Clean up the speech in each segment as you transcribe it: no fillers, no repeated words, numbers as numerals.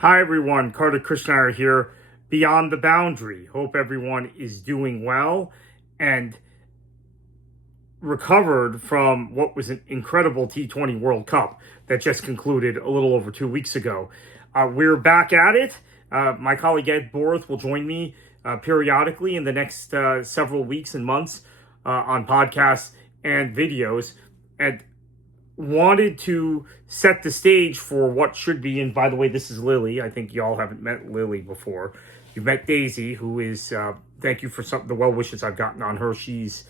Hi everyone, Carter Krishnaiyer here, Beyond the Boundary. Hope everyone is doing well and recovered from what was an incredible T20 World Cup that just concluded a little over 2 weeks ago. We're back at it. My colleague Ed Borth will join me periodically in the next several weeks and months on podcasts and videos. And wanted to set the stage for what should be, and by the way, this is Lily. I think y'all haven't met Lily before. You've met Daisy, who is, thank you for the well wishes I've gotten on her. She's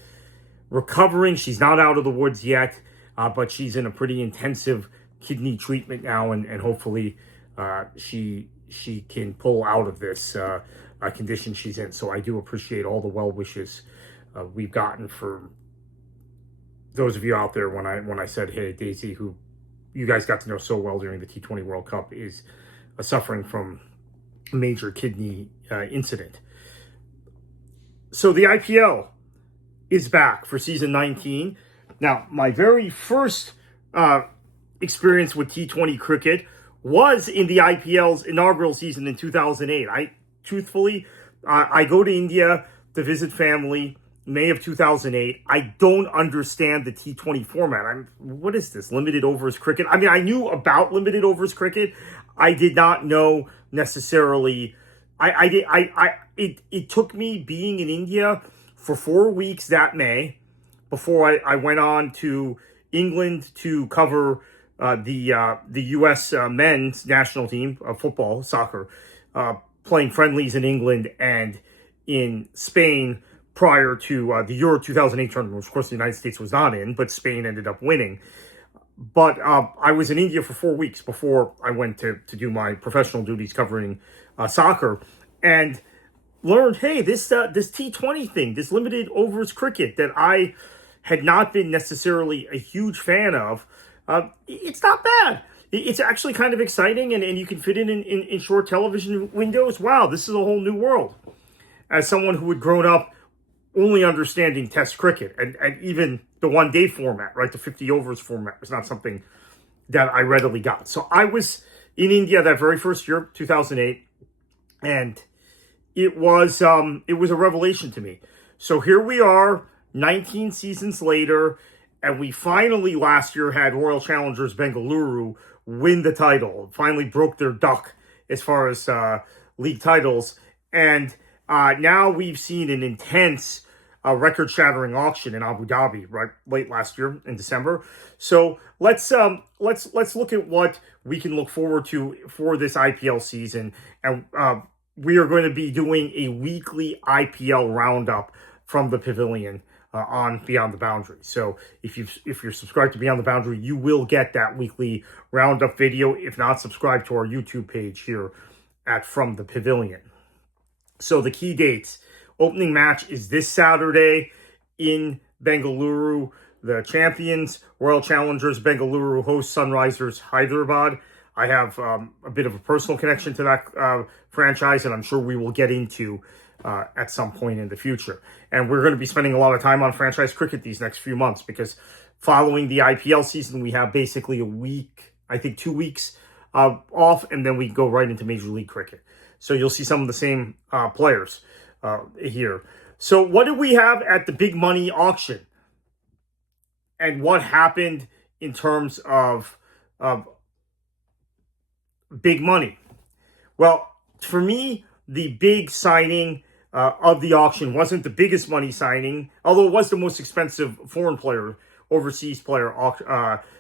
recovering. She's not out of the woods yet, but she's in a pretty intensive kidney treatment now, and hopefully she can pull out of this condition she's in. So I do appreciate all the well wishes we've gotten for those of you out there when I said, hey, Daisy, who you guys got to know so well during the T20 World Cup, is suffering from a major kidney incident. So the IPL is back for season 19. Now, my very first experience with T20 cricket was in the IPL's inaugural season in 2008. I go to India to visit family May of 2008. I don't understand the T20 format. What is this? Limited overs cricket? I mean, I knew about limited overs cricket. I did not know necessarily. It took me being in India for 4 weeks that May before I went on to England to cover the U.S. men's national team of football, soccer, playing friendlies in England and in Spain prior to the Euro 2008 tournament, which of course the United States was not in, but Spain ended up winning. But I was in India for 4 weeks before I went to do my professional duties covering soccer, and learned, hey, this T20 thing, this limited overs cricket that I had not been necessarily a huge fan of, it's not bad. It's actually kind of exciting, and you can fit it in short television windows. Wow, this is a whole new world. As someone who had grown up only understanding Test cricket and even the one-day format, right? The 50 overs format was not something that I readily got. So I was in India that very first year, 2008, and it was a revelation to me. So here we are, 19 seasons later, and we finally last year had Royal Challengers Bengaluru win the title. Finally broke their duck as far as league titles, and now we've seen an intense record-shattering auction in Abu Dhabi, right, late last year in December. So let's look at what we can look forward to for this IPL season, and we are going to be doing a weekly IPL roundup from the Pavilion on Beyond the Boundary. So if you're subscribed to Beyond the Boundary, you will get that weekly roundup video. If not, subscribe to our YouTube page here at From the Pavilion. So the key dates. Opening match is this Saturday in Bengaluru. The champions, Royal Challengers Bengaluru, host Sunrisers Hyderabad. I have a bit of a personal connection to that franchise, and I'm sure we will get into at some point in the future. And we're going to be spending a lot of time on franchise cricket these next few months, because following the IPL season, we have basically a week, I think 2 weeks off, and then we go right into Major League Cricket. So you'll see some of the same players here. So what did we have at the big money auction? And what happened in terms of big money? Well, for me, the big signing of the auction wasn't the biggest money signing, although it was the most expensive foreign player, overseas player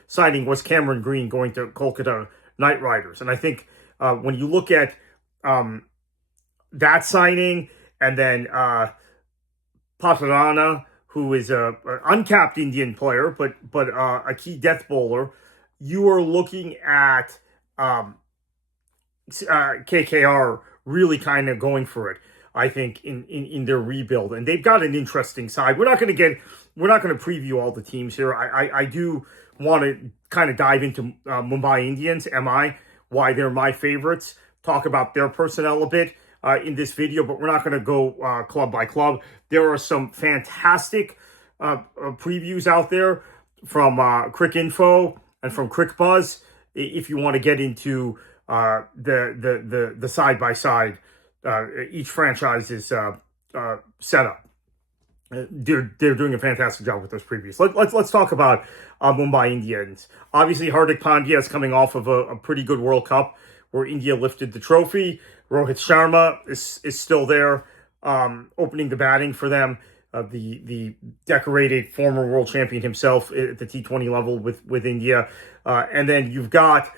signing, was Cameron Green going to Kolkata Knight Riders. And I think when you look at that signing, and then Patarana, who is an uncapped Indian player, but a key death bowler, you are looking at KKR really kind of going for it, I think, in their rebuild. And they've got an interesting side. We're not going to preview all the teams here. I do want to kind of dive into Mumbai Indians, why they're my favorites, talk about their personnel a bit in this video, but we're not going to go club by club. There are some fantastic previews out there from Crick Info and from Crick Buzz if you want to get into the side by side each franchise is set up. They're doing a fantastic job with those previews. Let's talk about Mumbai Indians. Obviously, Hardik Pandya is coming off of a pretty good World Cup where India lifted the trophy. Rohit Sharma is still there, opening the batting for them. The decorated former world champion himself at the T20 level with India, and then you've got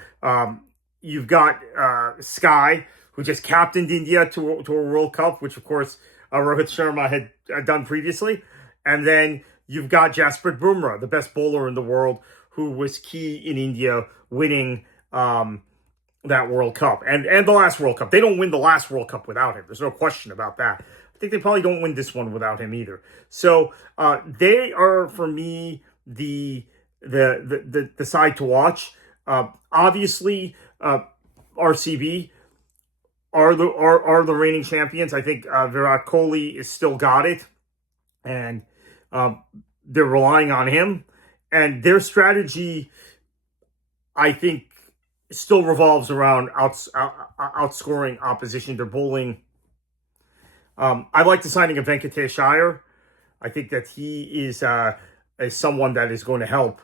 Sky, who just captained India to a World Cup, which of course Rohit Sharma had done previously. And then you've got Jasprit Bumrah, the best bowler in the world, who was key in India winning that World Cup. And the last World Cup. They don't win the last World Cup without him. There's no question about that. I think they probably don't win this one without him either. So they are, for me, the side to watch. Obviously, RCB are the reigning champions. I think Virat Kohli is still got it, and they're relying on him. And their strategy, I think, still revolves around outscoring opposition. They're bowling. I like the signing of Venkatesh Iyer. I think that he is someone that is going to help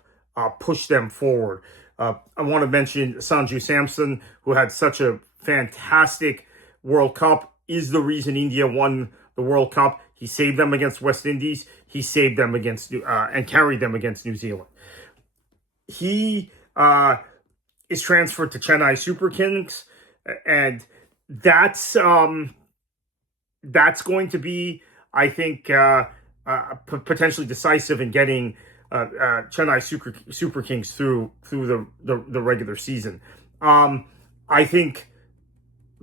push them forward. I want to mention Sanju Samson, who had such a fantastic World Cup, is the reason India won the World Cup. He saved them against West Indies. He saved them against and carried them against New Zealand. He is transferred to Chennai Super Kings, and that's going to be, I think, potentially decisive in getting Chennai Super Kings through the regular season. I think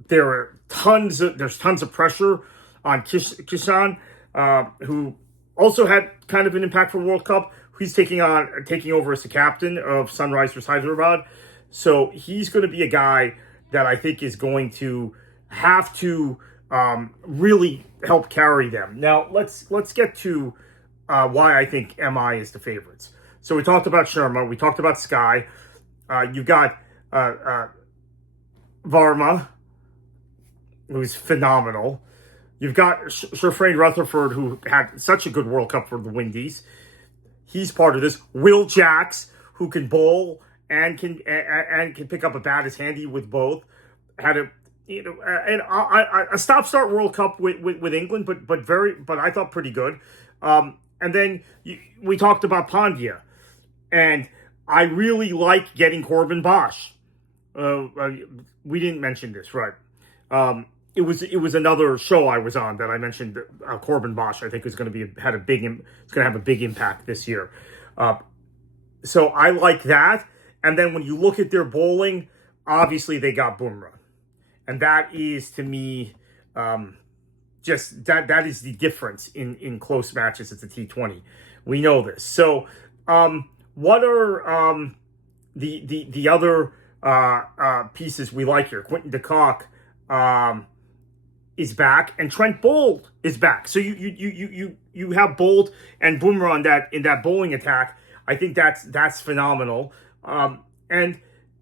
there's tons of pressure on Kishan, who also had kind of an impactful World Cup. He's taking over as the captain of Sunrisers Hyderabad. So he's going to be a guy that I think is going to have to really help carry them. Now let's get to why I think MI is the favorites. So we talked about Sharma, we talked about Sky. You've got Varma, who's phenomenal. You've got Sherfrain Rutherford, who had such a good World Cup for the Windies. He's part of this. Will Jacks, who can bowl and can pick up a bat, is handy with both. Had a stop-start World Cup with England, but I thought pretty good. And then we talked about Pandya, and I really like getting Corbin Bosch. We didn't mention this, right? It was another show I was on that I mentioned. Corbin Bosch, I think, is going to have a big impact this year. So I like that. And then when you look at their bowling, obviously they got Bumrah, and that is, to me, just that is the difference in close matches. It's a T20. We know this. So what are the other pieces we like here? Quinton de Kock is back, and Trent Boult is back. So you have Boult and Bumrah in that bowling attack. I think that's phenomenal. And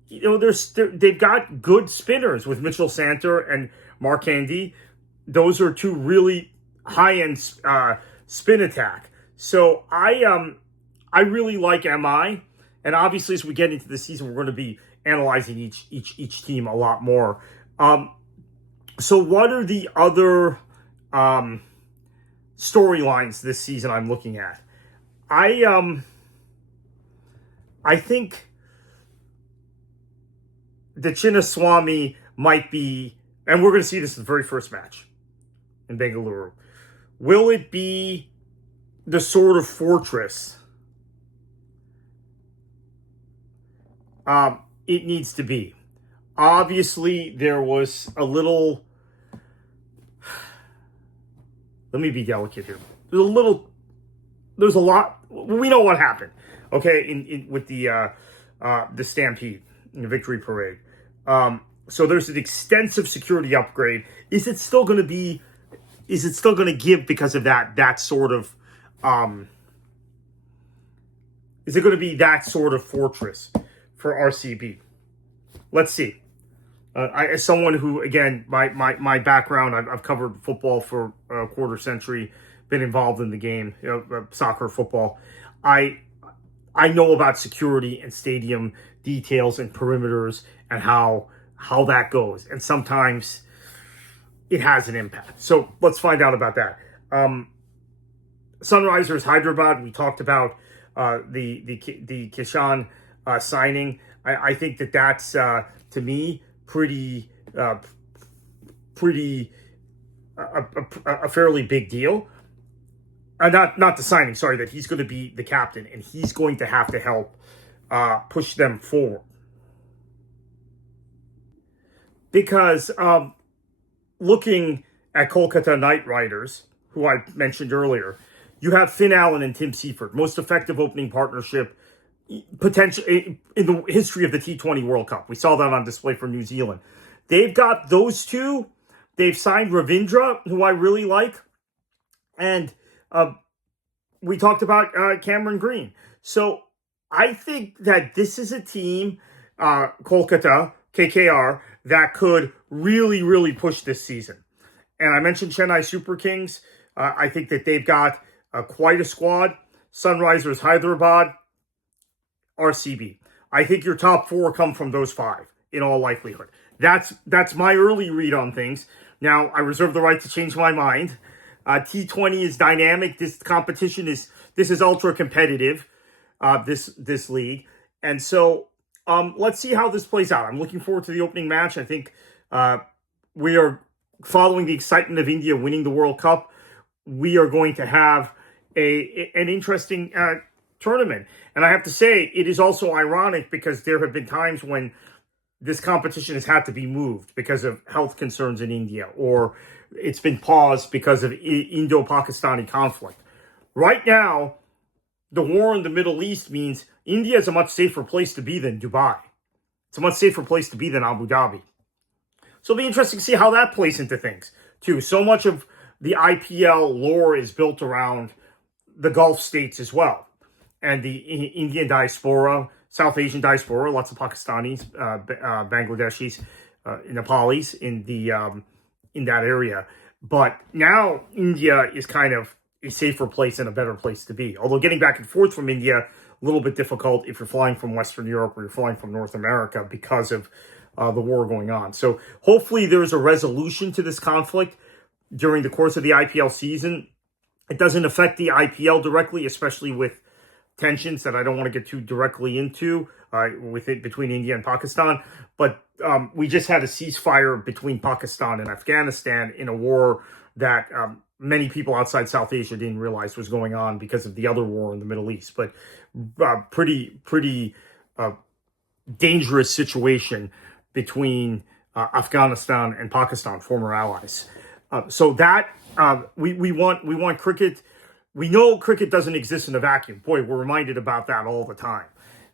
they've got good spinners with Mitchell Santer and Mark Handy. Those are two really high-end spin attack. So I really like MI, and obviously as we get into the season, we're going to be analyzing each team a lot more. So what are the other storylines this season I'm looking at? I think the Chinnaswamy might be, and we're going to see this in the very first match in Bengaluru. Will it be the sort of fortress it needs to be? Obviously, there was a little... Let me be delicate here. There's a lot... We know what happened, okay, with the Stampede, in the victory parade. So there's an extensive security upgrade. Is it still going to give because of that sort of... is it going to be that sort of fortress for RCB? Let's see. As someone who, again, my background, I've covered football for a quarter century, been involved in the game, soccer, football. I I know about security and stadium details and perimeters and how that goes, and sometimes it has an impact. So let's find out about that. Sunrisers Hyderabad. We talked about the Kishan signing. I think that's to me pretty a fairly big deal. Not the signing. Sorry, that he's going to be the captain and he's going to have to help push them forward because looking at Kolkata Knight Riders, who I mentioned earlier, you have Finn Allen and Tim Seifert, most effective opening partnership potential in the history of the T20 World Cup. We saw that on display for New Zealand. They've got those two. They've signed Ravindra, who I really like, and we talked about Cameron Green. So I think that this is a team, Kolkata, KKR, that could really, really push this season. And I mentioned Chennai Super Kings. I think that they've got quite a squad. Sunrisers Hyderabad, RCB. I think your top four come from those five in all likelihood. That's my early read on things. Now, I reserve the right to change my mind. T20 is dynamic. This competition is ultra competitive. This league, and so let's see how this plays out. I'm looking forward to the opening match. I think we are following the excitement of India winning the World Cup. We are going to have an interesting tournament, and I have to say it is also ironic because there have been times when this competition has had to be moved because of health concerns in India, or it's been paused because of Indo-Pakistani conflict. Right now, the war in the Middle East means India is a much safer place to be than Dubai. It's a much safer place to be than Abu Dhabi. So it'll be interesting to see how that plays into things, too. So much of the IPL lore is built around the Gulf states as well. And the Indian diaspora, South Asian diaspora, lots of Pakistanis, Bangladeshis, Nepalis in that area. But now India is kind of a safer place and a better place to be. Although getting back and forth from India, a little bit difficult if you're flying from Western Europe or you're flying from North America because of the war going on. So hopefully there's a resolution to this conflict during the course of the IPL season. It doesn't affect the IPL directly, especially with tensions that I don't want to get too directly into with it between India and Pakistan. But we just had a ceasefire between Pakistan and Afghanistan in a war that many people outside South Asia didn't realize was going on because of the other war in the Middle East. But pretty dangerous situation between Afghanistan and Pakistan, former allies. So that we want cricket. We know cricket doesn't exist in a vacuum. Boy, we're reminded about that all the time,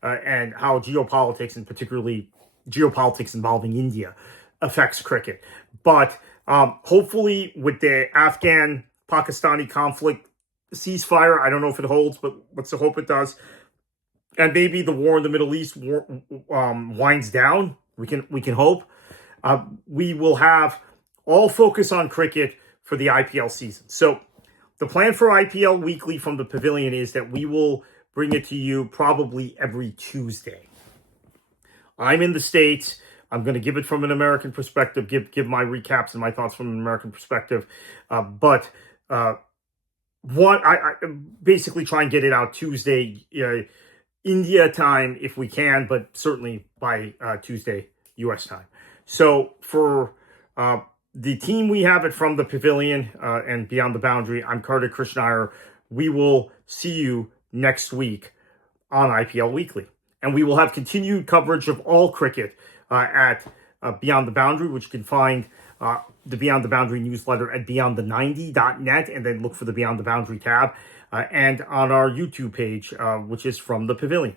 and how geopolitics, and particularly geopolitics involving India, affects cricket. But hopefully, with the Afghan-Pakistani conflict ceasefire, I don't know if it holds, but let's hope it does. And maybe the war in the Middle East winds down. We can hope. We will have all focus on cricket for the IPL season. So the plan for IPL Weekly from the Pavilion is that we will bring it to you probably every Tuesday. I'm in the States. I'm going to give it from an American perspective, give my recaps and my thoughts from an American perspective. But I basically try and get it out Tuesday, India time if we can, but certainly by Tuesday, U.S. time. So for the team we have it from the Pavilion and Beyond the Boundary, I'm Kartik Krishnaiyer. We will see you next week on IPL Weekly. And we will have continued coverage of all cricket at Beyond the Boundary, which you can find the Beyond the Boundary newsletter at beyondthe90.net, and then look for the Beyond the Boundary tab, and on our YouTube page, which is from the Pavilion.